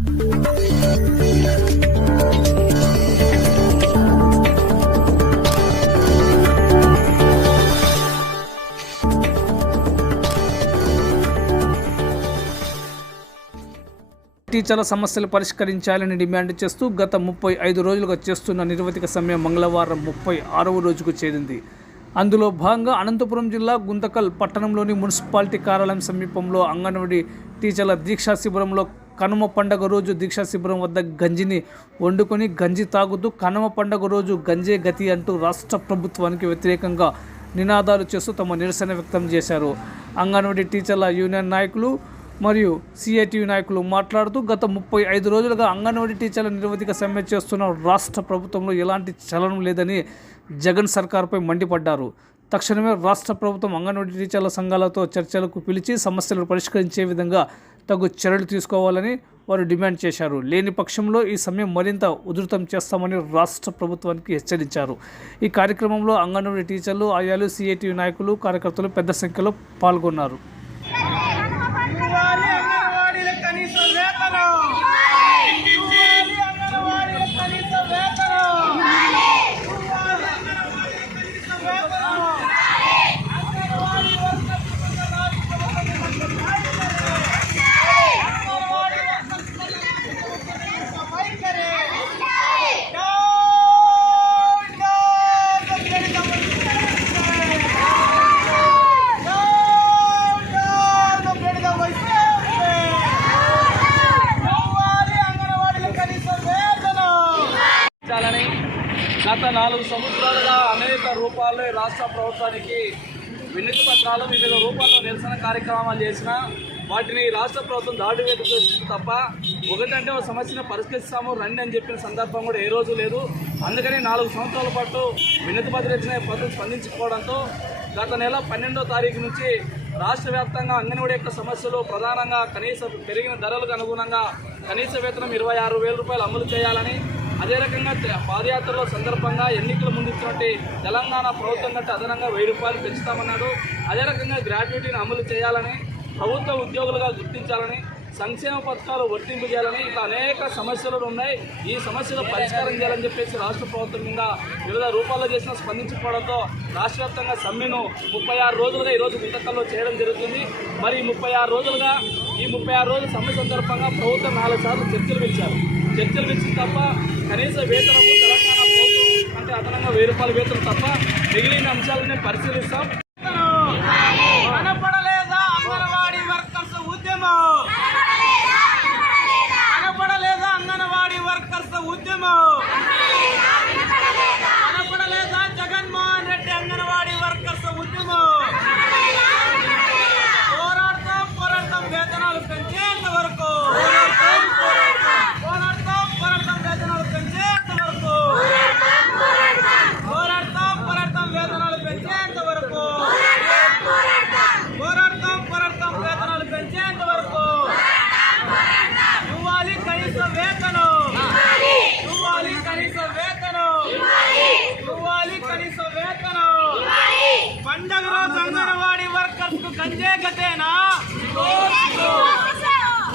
టీచర్ల సమస్యలు పరిష్కరించాలని డిమాండ్ చేస్తూ గత ముప్పై ఐదు రోజులుగా చేస్తున్న నిరవధిక సమ్మె మంగళవారం ముప్పై ఆరవ రోజుకు చేరింది. అందులో భాగంగా అనంతపురం జిల్లా గుంతకల్ పట్టణంలోని మున్సిపాలిటీ కార్యాలయం సమీపంలో అంగన్వాడీ టీచర్ల దీక్షా శిబిరంలో కనుమ పండగ రోజు దీక్షా శిబిరం వద్ద గంజిని వండుకొని గంజి తాగుతూ కనుమ పండగ రోజు గంజే గతి అంటూ రాష్ట్ర ప్రభుత్వానికి వ్యతిరేకంగా నినాదాలు చేస్తూ తమ నిరసన వ్యక్తం చేశారు. అంగన్వాడీ టీచర్ల యూనియన్ నాయకులు మరియు సిఐటియు నాయకులు మాట్లాడుతూ గత ముప్పై ఐదు రోజులుగా అంగన్వాడీ టీచర్ల నిరవధిక సమ్మె చేస్తున్న రాష్ట్ర ప్రభుత్వంలో ఎలాంటి చలనం లేదని జగన్ సర్కార్పై మండిపడ్డారు. తక్షణమే రాష్ట్ర ప్రభుత్వం అంగన్వాడీ టీచర్ల సంఘాలతో చర్చలకు పిలిచి సమస్యలను పరిష్కరించే విధంగా తగు చర్యలు తీసుకోవాలని వారు డిమాండ్ చేశారు. లేని పక్షంలో ఈ సమయం మరింత ఉధృతం చేస్తామని రాష్ట్ర ప్రభుత్వానికి హెచ్చరించారు. ఈ కార్యక్రమంలో అంగన్వాడీ టీచర్లు ఆయాలు సిఐటి నాయకులు కార్యకర్తలు పెద్ద సంఖ్యలో పాల్గొన్నారు ఇవ్వాలి అంగన్వాడీల కనీస వేతనం ఇవ్వాలి అంగన్వాడీల కనీస వేతనం ఇవ్వాలి అంగన్వాడీల కనీస వేతనం అంగన్వాడీ వర్కర్స్ మీద రాష్ట్ర ప్రభుత్వం అంగన్వాడీ వర్కర్స్ మీద వైఖరి డౌన్ డౌన్ దొంగడి దొంగడి డౌన్ డౌన్ దొంగడి దొంగడి ఇవ్వాలి అంగన్వాడీల కనీస వేతనం చాలని గత నాలుగు సంవత్సరాలుగా అనేక రూపాల్లో రాష్ట్ర ప్రభుత్వానికి వినతి పత్రాలు వివిధ రూపాల్లో నిరసన కార్యక్రమాలు చేసిన వాటిని రాష్ట్ర ప్రభుత్వం దాడి తప్ప ఒకటంటే ఒక సమస్యను పరిష్కరిస్తాము రండి అని చెప్పిన సందర్భం కూడా ఏ రోజు లేదు. అందుకని నాలుగు సంవత్సరాల పాటు వినతి పత్రం ఇచ్చిన ప్రభుత్వం స్పందించుకోవడంతో గత నెల పన్నెండో తారీఖు నుంచి రాష్ట్ర వ్యాప్తంగా అంగన్వాడీ యొక్క సమస్యలు ప్రధానంగా కనీస పెరిగిన ధరలకు అనుగుణంగా కనీస వేతనం ఇరవై ఆరు వేల రూపాయలు అమలు చేయాలని అదే రకంగా పాదయాత్రలో సందర్భంగా ఎన్నికల ముందు ఇచ్చినట్టు తెలంగాణ ప్రభుత్వం కంటే అదనంగా వెయ్యి రూపాయలు పెంచుతామన్నాడు. అదే రకంగా గ్రాడ్యుయేటీని అమలు చేయాలని ప్రభుత్వ ఉద్యోగులుగా గుర్తించాలని సంక్షేమ పథకాలు వర్తింపు చేయాలని ఇట్లా అనేక సమస్యలు ఉన్నాయి. ఈ సమస్యలు పరిష్కారం చేయాలని చెప్పేసి రాష్ట్ర ప్రభుత్వం మీద వివిధ రూపాల్లో చేసిన స్పందించుకోవడంతో రాష్ట్ర వ్యాప్తంగా సమ్మెను ముప్పై ఆరు రోజులుగా ఈరోజు గుంతకల్లో చేయడం జరుగుతుంది. మరి ముప్పై ఆరు రోజులుగా ఈ ముప్పై ఆరు రోజుల సమ్మె సందర్భంగా ప్రభుత్వం నాలుగు సార్లు చర్చలు పిలిచారు. చర్చలు పిలిచిన తప్ప కనీస వేతనము తెలంగాణ ప్రభుత్వం అంటే అదనంగా వెయ్యి రూపాయల వేతనం తప్ప మిగిలిన అంశాలని పరిశీలిస్తాం. వర్కర్స్కు గంజే గతేనా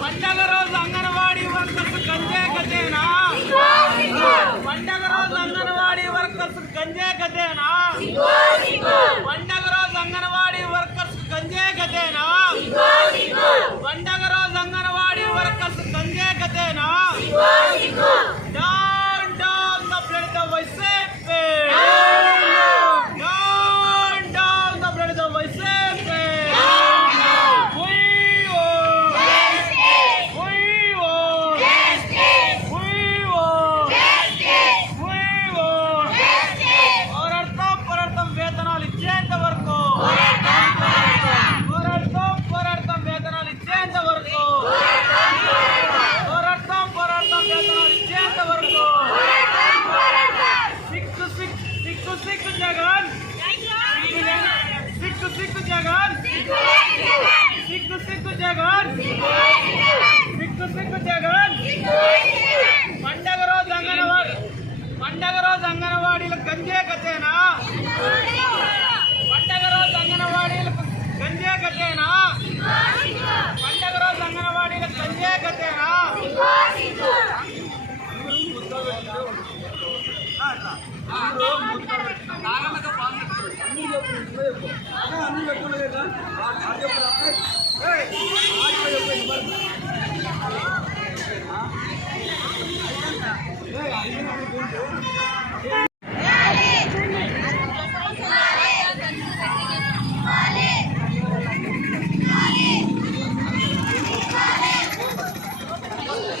పండగ రోజు అంగన్వాడీ వర్కర్స్ గంజే గతేనా పండగ రోజు అంగన్వాడీ వర్కర్స్ జగన్. సిక్కు సిక్కు జగన్. పండగ రోజు అంగన్వాడి పండగ రోజు అంగన్వాడీలు గంజే కచేనా పండగ రోజు అంగన్వాడీలకు గంజే కచేనా